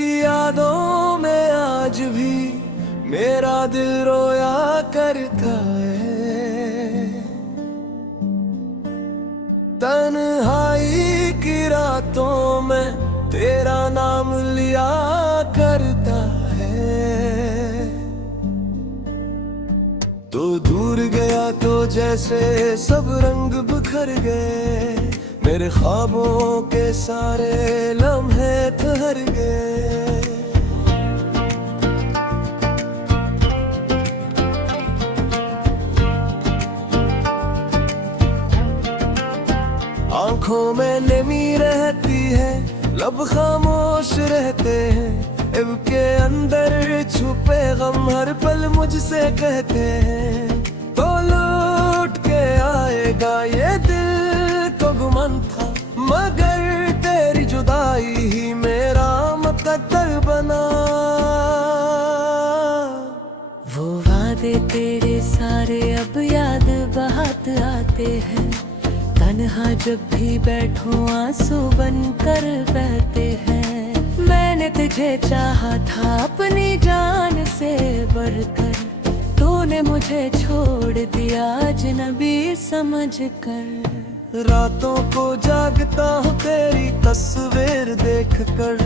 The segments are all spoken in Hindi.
तेरी यादों में आज भी मेरा दिल रोया करता है। तन्हाई की रातों में तेरा नाम लिया करता है। तो दूर गया तो जैसे सब रंग बिखर गए, मेरे ख्वाबों के सारे लम्हे ठहर गए। आंखों में नमी रहती है, लब खामोश रहते हैं, इनके अंदर छुपे गम हर पल मुझसे कहते हैं। तो लौट के आएगा ये दिल तो गुमान था, मगर तेरी जुदाई ही मेरा मुकद्दर बना। वो वादे तेरे सारे अब याद बहुत आते हैं, तन्हा जब भी बैठो आंसू बनकर बहते हैं। मैंने तुझे चाहा था अपनी जान से बढ़कर, तूने मुझे छोड़ दिया अजनबी समझ कर। रातों को जागता हूँ तेरी तस्वीर देख कर,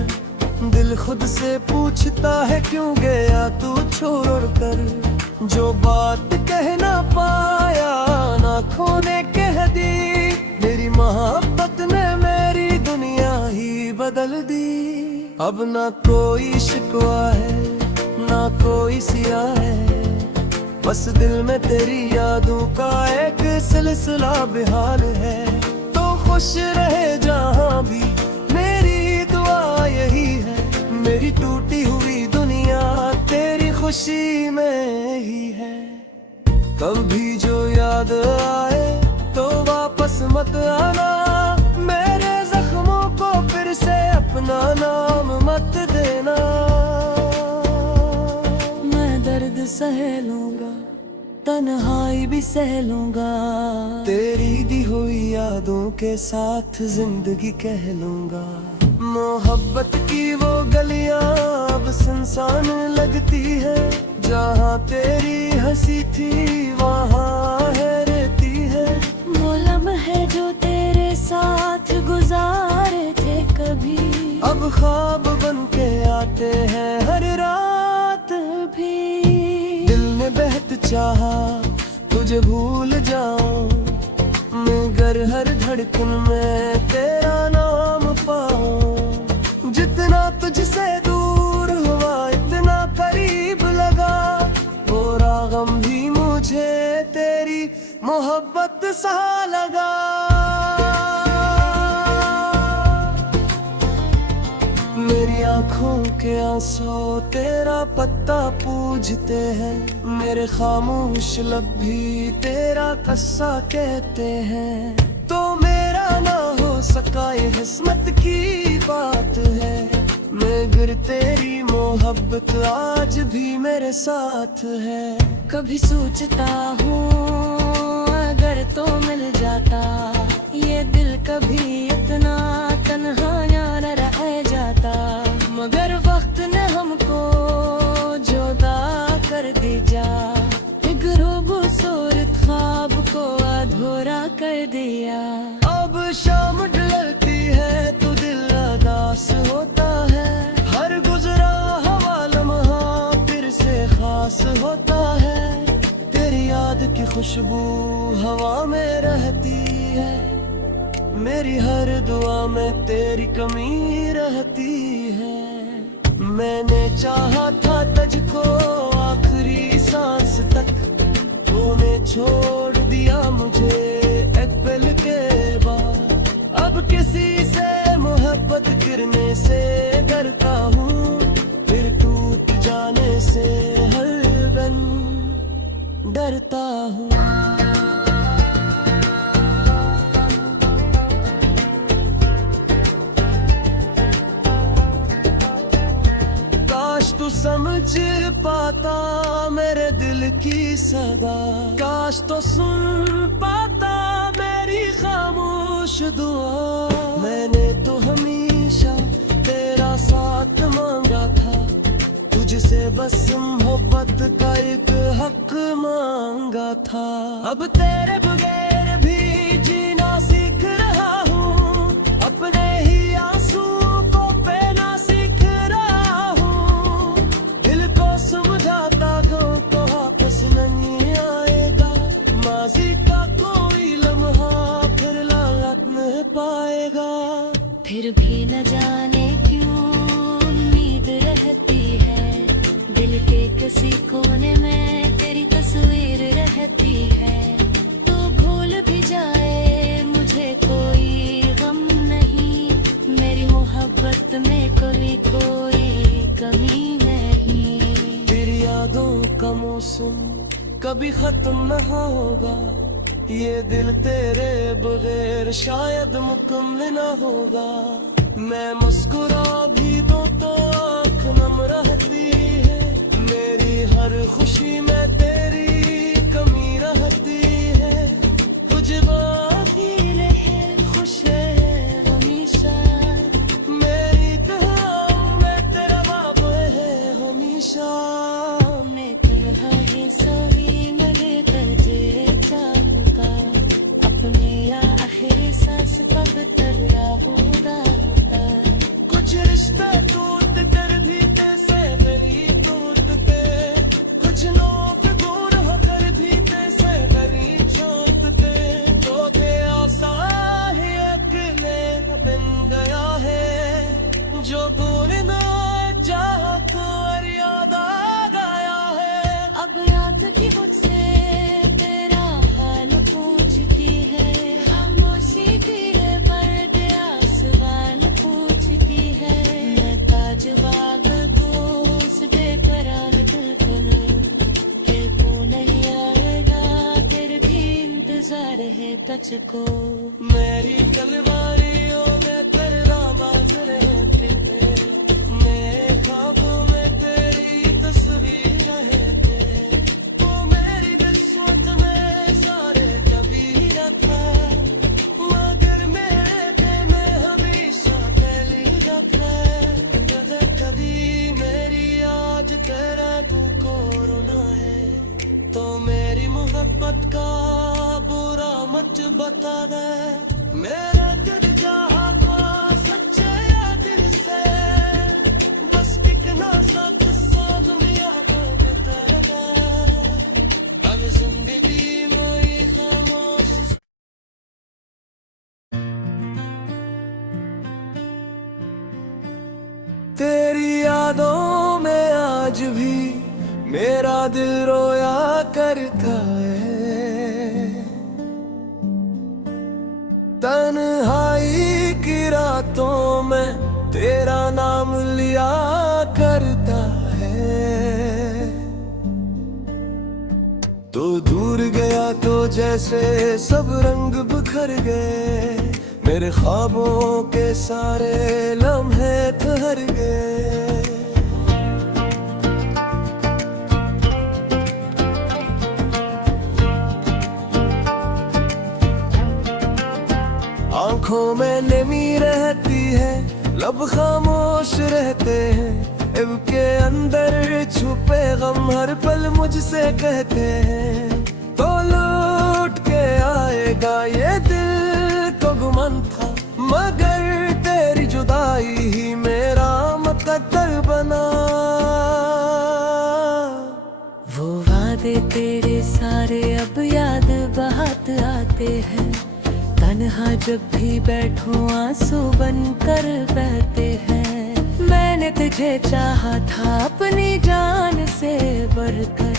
दिल खुद से पूछता है क्यों गया तू छोड़ कर। जो बात कह ना पाया आँखों ने कह दी, मेरी मोहब्बत ने मेरी दुनिया ही बदल दी। अब ना कोई शिकवा है ना कोई सिया है, बस दिल में तेरी यादों का एक सिलसिला बेहाल है। तो खुश रहे जहाँ भी मेरी दुआ यही है, मेरी टूटी हुई दुनिया तेरी खुशी में ही है। कभी जो याद आए तो वापस मत आना, मेरे जख्मों को फिर से अपना नाम मत देना। मैं दर्द सह लूंगा, तन्हाई भी सह लूंगा, तेरी दी हुई यादों के साथ जिंदगी कह लूंगा। मोहब्बत की वो गलियां अब सुनसान लगती है, जहाँ तेरी हंसी थी वहाँ है रहती है। वो लम्हे जो तेरे साथ गुजारे थे कभी, अब ख्वाब बन के आते हैं हर रात भी। दिल ने बेहद चाहा तुझे भूल जाऊं, मगर हर धड़कन में तेरा नाम पाऊं। जितना तुझसे दूर हुआ इतना करीब लगा, थोड़ा गम भी मुझे तेरी मोहब्बत सा लगा। मेरी आँखों के आंसू तेरा पत्ता पूजते हैं, मेरे खामोश लब भी तेरा कस्सा कहते हैं। तो मेरा ना हो सका ये किस्मत की बात है, मगर तेरी मोहब्बत आज भी मेरे साथ है। कभी सोचता हूँ अगर तो मिल जाता, ये दिल कभी इतना तन्हा न रह जाता। मगर वक्त ने हमको जुदा कर दी जा, एक खूबसूरत ख्वाब को अधूरा कर दिया। अब शाम ढलती है तो दिल उदास होता है, हर गुजरा हवा लम्हा फिर से खास होता है। तेरी याद की खुशबू हवा में रहती है, मेरी हर दुआ में तेरी कमी रहती है। मैंने चाहा था तुझको आखिरी सांस तक, तूने छोड़ दिया मुझे एक पल के बाद। अब किसी से मोहब्बत करने से डरता हूँ, फिर टूट जाने से हर दम डरता हूँ। तू समझ पाता मेरे दिल की सदा, काश तो सुन पाता मेरी खामोश दुआ। मैंने तो हमेशा तेरा साथ मांगा से बस मोहब्बत का एक हक मांगा था। अब तेरे बगैर भी जीना सीख रहा हूँ, अपने ही आंसुओं को पीना सीख रहा हूँ। दिल को समझाता हूँ तो वापस नहीं आएगा, माजी का कोई लम्हा फिर लागत नहीं पाएगा। फिर भी न जाने क्यों उम्मीद रहती है, दिल के किसी कोने में तेरी तस्वीर रहती है। तो भूल भी जाए मुझे कोई गम नहीं, मेरी मोहब्बत में कभी कोई कमी नहीं। तेरी यादों का मौसम कभी खत्म न होगा, ये दिल तेरे बगैर शायद मुकम्मल न होगा। मैं मुस्कुरा भी दूं तो आँख नम रहती है, मेरी हर खुशी में तेरी कमी रहती है। तुझे बाकी रहे खुश है हमेशा, मेरी कहानी में तेरा बाब है हमेशा। मैं कहा है सही मरे तुझे चाहूँगा, अपने या आखिरी सांस कब तक रहूँगा। कुछ रिश्ते टूटते भी तैसे मेरी टूटते, कुछ लोग दूर होकर भी तैसे मेरी छूटते। तो बेआसा ही अकेले बन गया है, जो भूल न जाकर और याद आ गया है। अब याद की मुझसे तेरा हाल पूछती है, खामोशी की है पर आसमान पूछती है। मैं ताज बाग को उस बेकरार दिल करूं, के तू नहीं आएगा तेरे भी इंतजार है तुझको। मेरी तलवारियों में तेरा बाज रहती है, मैं ख्वाबों में तेरी तस्वीर रहते। तो मेरी किस्मत में सारे कभी रखा, मगर मेरे दिल में हमेशा तेरी रखा। कदर कभी मेरी आज तेरा तू को रोना है, तो मेरी मोहब्बत का बुरा मत बता दे। मेरा दिल चाहता सच्चे दिल से, बस कितना सा किस्सा दुनिया को बता दे। अब जिंदगी में खामोश तेरी यादों में आज भी मेरा दिल रोया करता है। तन्हाई की रातों में तेरा नाम लिया करता है। तो दूर गया तो जैसे सब रंग बिखर गए, मेरे ख्वाबों के सारे लम्हे ठहर गए। आँखों में नमी रहती है, लब खामोश रहते हैं। इनके अंदर छुपे गम हर पल मुझसे कहते हैं। तो लौट के आएगा ये दिल तो गुमन था, मगर तेरी जुदाई ही मेरा मुकद्दर बना। वो वादे तेरे सारे अब याद बहुत आते हैं, तन्हा जब भी बैठो आंसू बनकर बहते हैं। मैंने तुझे चाहा था अपनी जान से बढ़कर,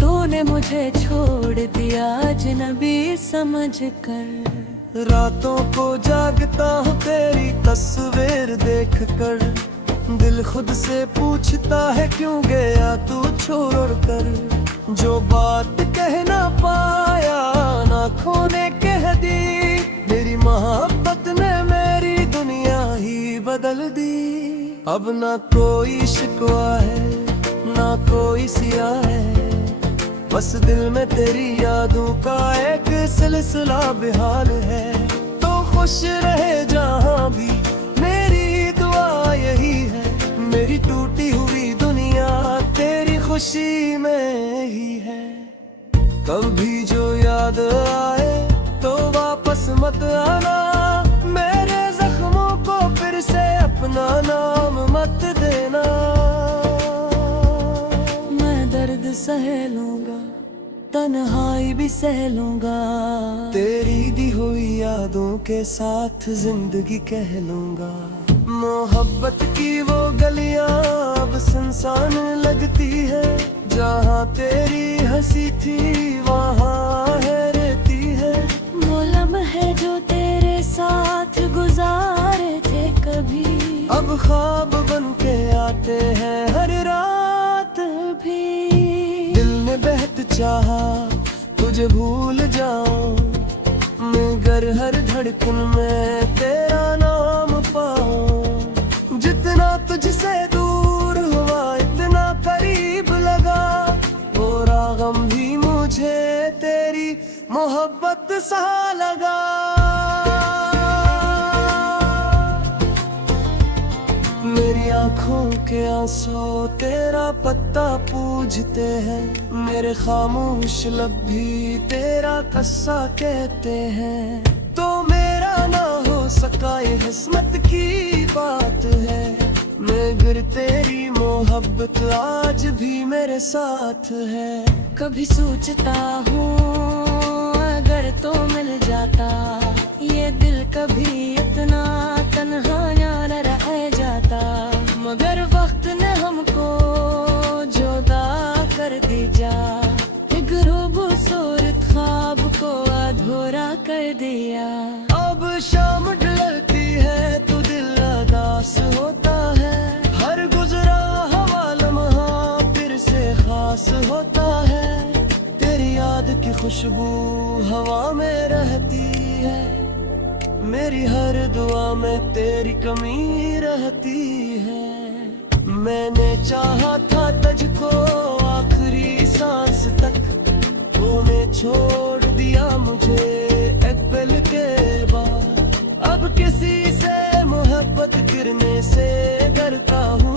तूने मुझे छोड़ दिया अजनबी समझकर। रातों को जागता हूँ तेरी तस्वीर देखकर, दिल खुद से पूछता है क्यों गया तू छोड़ कर। जो बात कह ना पाया आँखों ने कह दी, मेरी मोहब्बत ने मेरी दुनिया ही बदल दी। अब ना कोई शिकवा है ना कोई सिया है, बस दिल में तेरी यादों का एक सिलसिला बेहाल है। तो खुश रहे जहाँ भी मेरी दुआ यही है, मेरी टूटी हुई दुनिया खुशी में ही है। कभी जो याद आए तो वापस मत आना, मेरे जख्मों को फिर से अपना नाम मत देना। मैं दर्द सह लूंगा, तन्हाई भी सह लूंगा, तेरी दी हुई यादों के साथ जिंदगी कह लूंगा। मोहब्बत की वो गलियां अब सुनसान लगती है, जहाँ तेरी हंसी थी वहाँ है रहती है। वो लम्हे जो तेरे साथ गुजारे थे कभी, अब ख्वाब बन के आते हैं हर रात भी। दिल ने बेहद चाहा तुझे भूल जाऊं, मगर हर धड़कन में तेरा नाम पाऊं। जितना तुझसे दूर हुआ इतना करीब लगा, वो रागम भी मुझे तेरी मोहब्बत सा लगा। मेरी आँखों के आंसू तेरा पत्ता पूजते हैं, मेरे खामोश लब भी तेरा कस्सा कहते हैं। तो मेरा ना हो सका ये किस्मत की बात है, मगर तेरी मोहब्बत आज भी मेरे साथ है। कभी सोचता हूँ अगर तो मिल जाता, ये दिल कभी इतना तन्हा न रह जाता। मगर वक्त ने हमको जुदा कर दी जा, एक खूबसूरत ख्वाब को अधूरा कर दिया। अब शाम ढलती है तो दिल उदास होता है, हर गुजरा हवा लम्हा फिर से खास होता है। तेरी याद की खुशबू हवा में रहती है, मेरी हर दुआ में तेरी कमी रहती है। मैंने चाहा था तुझको आखिरी सांस तक, तूने छोड़ दिया मुझे एक पल के बाद। अब किसी से मोहब्बत करने से डरता हूँ,